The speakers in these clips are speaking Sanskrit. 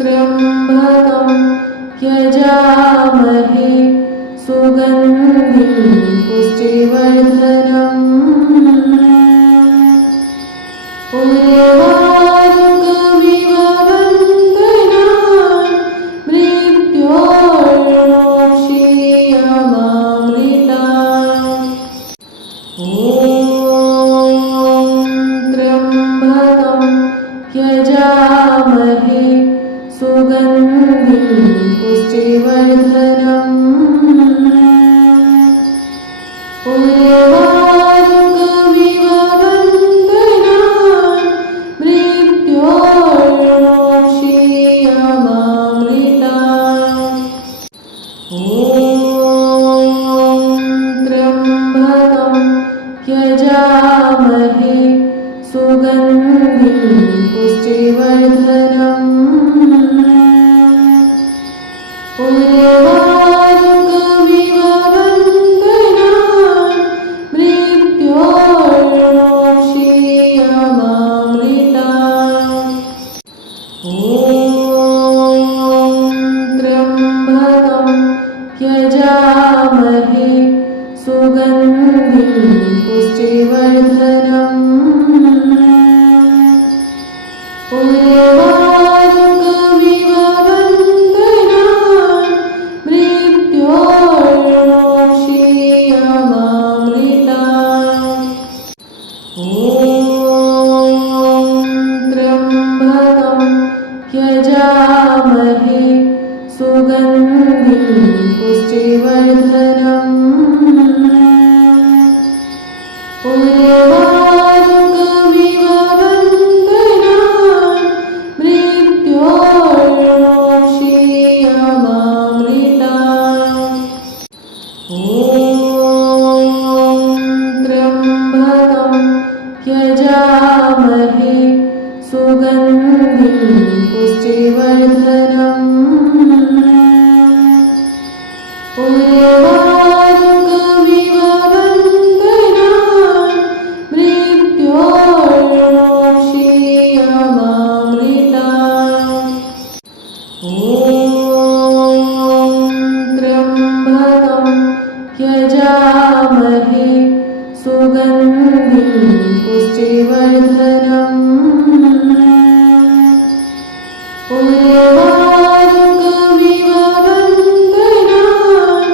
त्र्यम्बकं यजामहे सुगन्धिं पुष्टिवर्धनम् उर्वारुकमिव वन्दनान् मृत्योर्मुक्षीयमामृतात्। त्र्यम्बकं यजामहे सुगन्धिं पुष्टिवर्धनम् उर्वारुकमिव वन्दनान् मृत्योर्मुक्षीयमामृतात्। त्र्यम्बकं यजामहे सुगन्धिं पुष्टिवर्धनम् उर्वारुकमिव वन्दनान् मृत्योर्मुक्षीयमामृतात्। त्र्यम्बकं यजामहे सुगन्धिं पुष्टिवर्धनम् उर्वारुकमिव वन्दनान् मृत्योर्मुक्षीयमामृतात्। त्र्यम्बकं यजामहे सुगन्धिं पुष्टिवर्धनम् उर्वारुकमिव वन्दनान् मृत्योर्मुक्षीयमामृतात्। त्र्यम्बकं यजामहे सुगन्धिं पुष्टिवर्धनम् उर्वारुकमिव वन्दनान् मृत्योर्मुक्षीयमामृतात्। त्र्यम्बकं यजामहे सुगन्धिं पुष्टिवर्धनम् उर्वारुकमिव वन्दनान्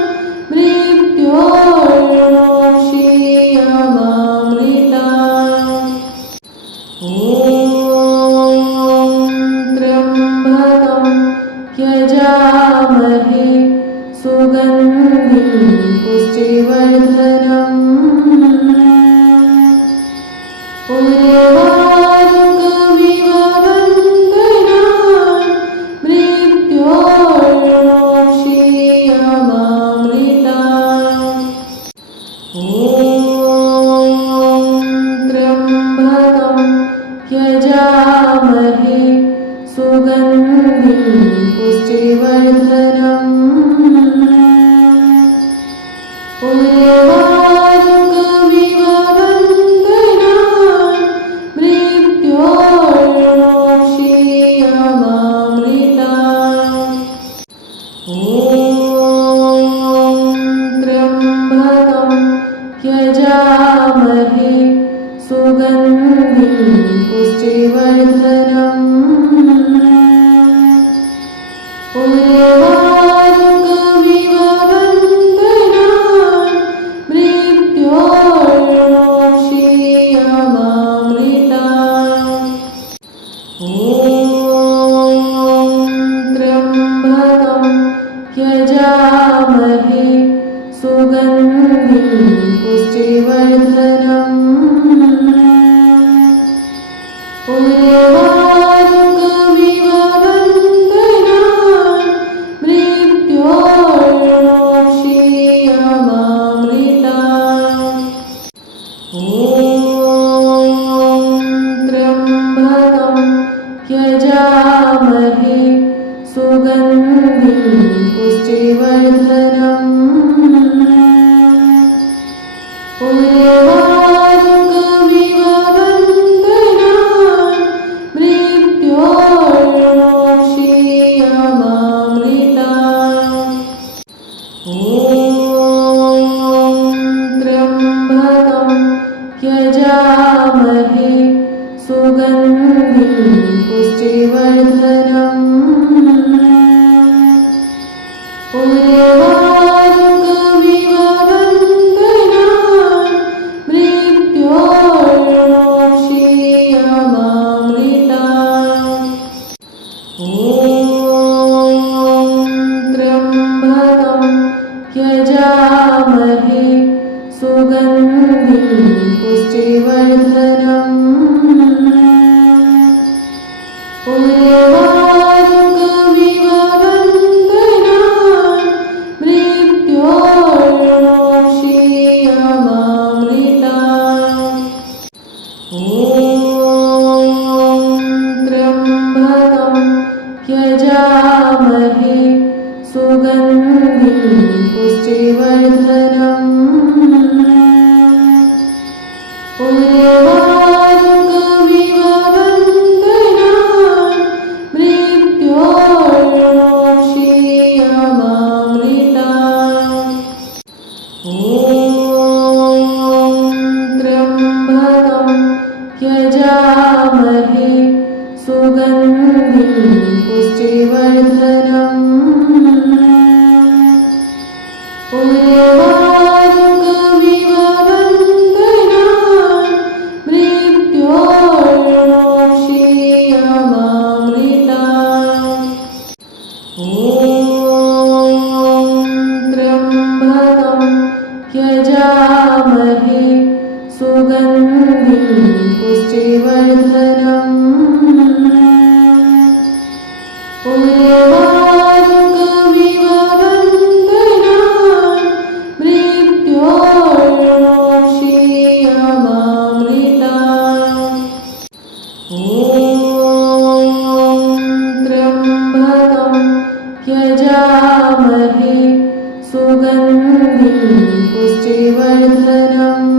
मृत्योर्मुक्षीयमामृतात्। त्र्यम्बकं यजामहे सुगन्धिं पुष्टिवर्धनम् उर्वारुकमिव वन्दनान् मृत्योर्मुक्षीयमामृतात्। त्र्यम्बकं यजामहे सुगन्धिं पुष्टिवर्धनम् उर्वारुकमिव वन्दनान् मृत्योर्मुक्षीयमामृतात्। त्र्यम्बकं यजामहे सुगन्धिं पुष्टिवर्धनम् उर्वारुकमिव वन्दनान् मृत्योर्मुक्षीयमामृतात्। त्र्यम्बकं यजामहे सुगन्धिं पुष्टिवर्धनम् उर्वारुकमिव वन्दनान् मृत्योर्मुक्षीयमामृतात्। त्र्यम्बकं यजामहे सुगन्धिं पुष्टिवर्धनम् उर्वारुकमिव वन्दनान् सुगन्धिं पुष्टिवर्धनम् उर्वारुकमिव वन्दनान् मृत्योर्मुक्षीयमामृतात् ॐ त्र्यम्बकं यजामहे सुगन्धिं पुष्टिवर्धनम् उर्वारुकमिव वन्दनान् मृत्योर्मुक्षीयमामृतात् ॐ त्र्यम्बकं यजामहे सुगन्धिं पुष्टिवर्धनम् उर्वारुकमिव वन्दनान् मृत्योर्मुक्षीयमामृतात् ॐ त्र्यम्बकं यजामहे सुगन्धिं पुष्टिवर्धनम् उर्वारुकमिव वन्दनान् मृत्योर्मुक्षीयमामृतात् ॐ त्र्यम्बकं यजामहे सुगन्धिं पुष्टिवर्धनम् उर्वारुकमिव वन्दनान् मृत्योर्मुक्षीयमामृतात् ॐ त्र्यम्बकं यजामहे सुगन्धिं पुष्टिवर्धनम्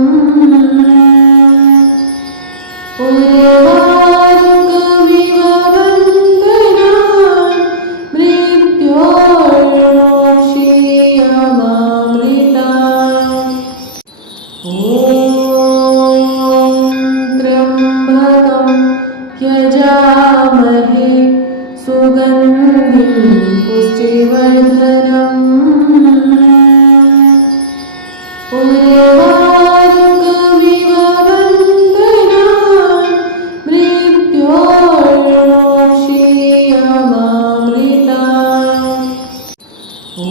उर्वारुकमिव वन्दनान् मृत्योर्मुक्षीयमामृतात् ॐ त्र्यम्बकं यजामहे सुगन्धिं पुष्टिवर्धनम् उर्वारुकमिव वन्दनान् मृत्योर्मुक्षीयमामृतात् ॐ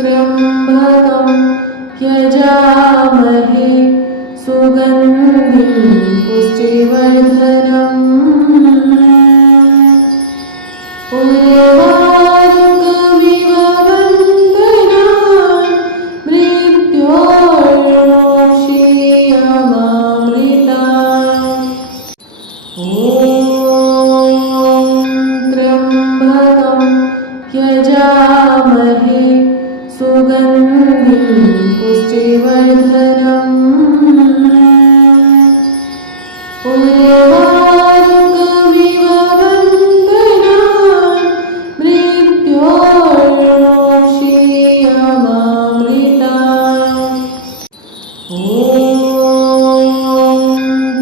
त्र्यम्बकं यजामहे सुगन्धिं पुष्टिवर्धनम् उर्वारुकमिव वन्दनान् मृत्योर्मुक्षीयमामृतात् ॐ त्र्यम्बकं यजामहे सुगन्धिं पुष्टिवर्धनम् उर्वारुकमिव वन्दनान् मृत्योर्मुक्षीयमामृतात् ॐ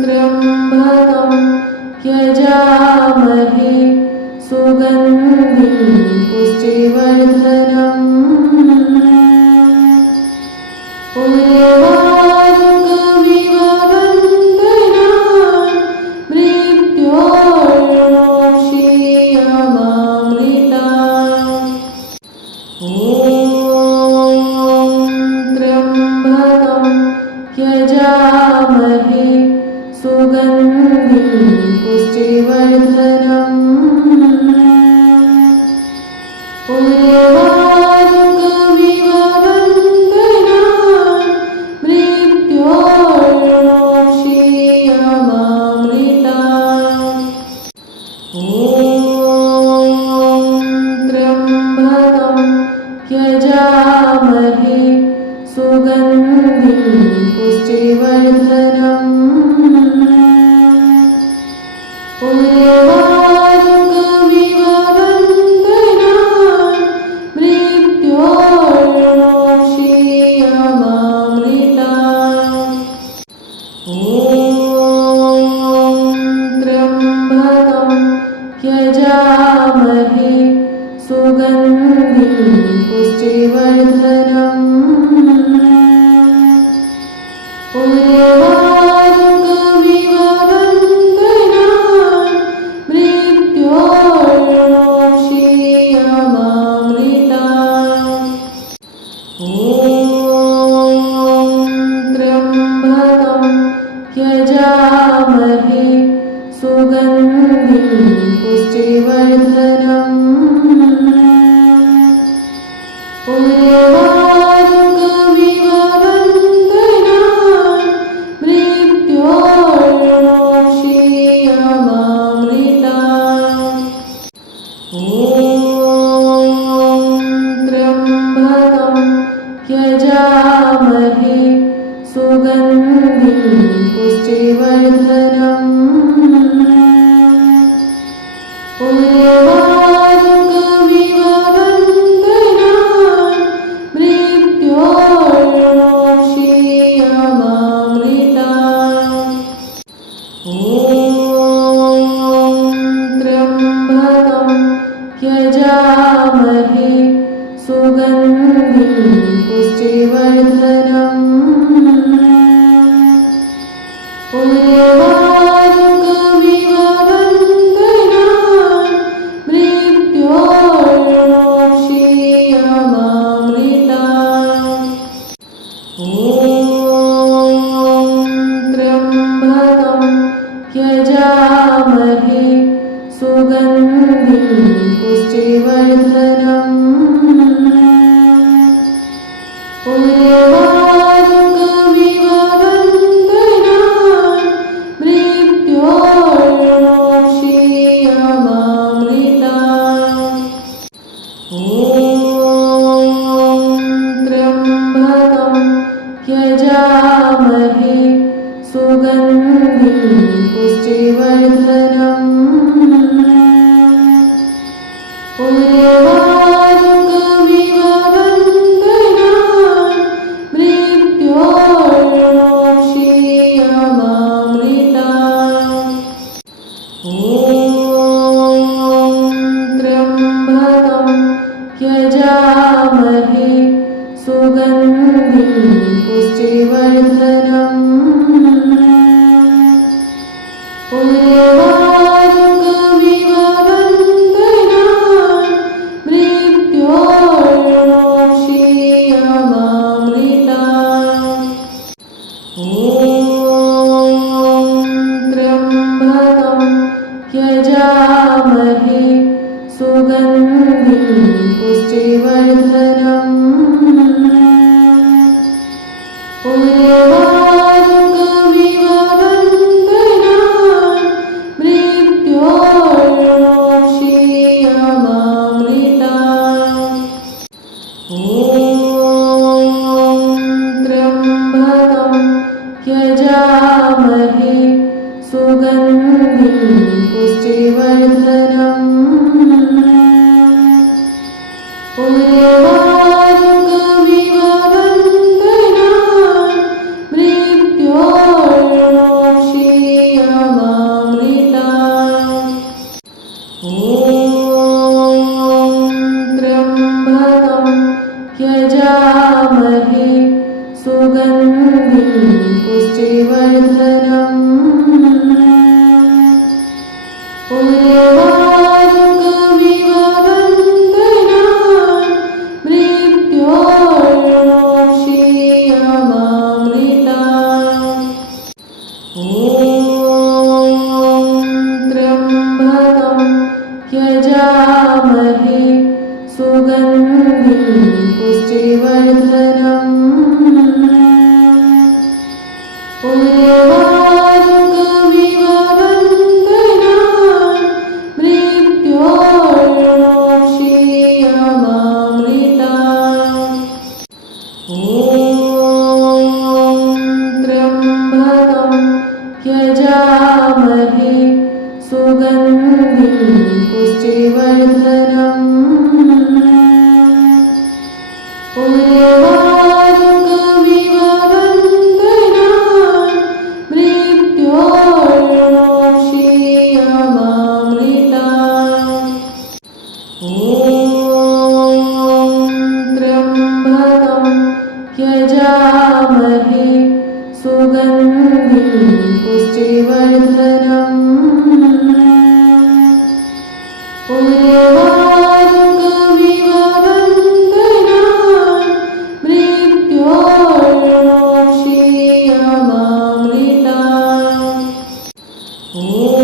त्र्यम्बकं यजामहे सुगन्धिं पुष्टिवर्धनम् उर्वारुकमिव वन्दनान् मृत्योर्मुक्षीयमामृतात् ॐ त्र्यम्बकं यजामहे सुगन्धिं पुष्टिवर्धनम् उर्वारुकमिव वन्दनान् मृत्योर्मुक्षीयमामृतात् ॐ त्र्यम्बकं यजामहे सुगन्धिं पुष्टिवर्धनम् उर्वारुकमिव सुगन्धिं पुष्टिवर्धनम् उर्वारुकमिव वन्दनान् मृत्योर्मुक्षीयमामृतात् ॐ त्र्यम्बकं यजामहे सुगन्धिं पुष्टिवर्धनम् उर्वारुकमिव वन्दनान् मृत्योर्मुक्षीयमामृतात् ॐ त्र्यम्बकं यजामहे सुगन्धिं पुष्टिवर्धनम् उर्वारुकमिव वन्दनान् मृत्योर्मुक्षीयमामृतात् ॐ त्र्यम्बकं यजामहे सुगन्धिं पुष्टिवर्धनम् उर्वारुकमिव वन्दनान् मृत्योर्मुक्षीयमामृतात् ॐ त्र्यम्बकं यजामहे सुगन्धिं पुष्टिवर्धनम् उर्वारुकमिव वन्दनान् मृत्योर्मुक्षीयमामृतात् ॐ त्र्यम्बकं यजामहे सुगन्धिं पुष्टिवर्धनम् उर्वारुकमिव वन्दनान् मृत्योर्मुक्षीयमामृतात् ॐ त्र्यम्बकं यजामहे सुगन्धिं पुष्टिवर्धनम् उर्वारुकमिव वन्दनान् मृत्योर्मुक्षीयमामृतात् ॐ त्र्यम्बकं यजामहे सुगन्धिं पुष्टिवर्धनम् उर्वारुकमिव वन्दनान् मृत्योर्मुक्षीयमामृतात् ॐ त्र्यम्बकं यजामहे सुगन्धिं पुष्टिवर्धनम् उर्वारुकमिव ॐ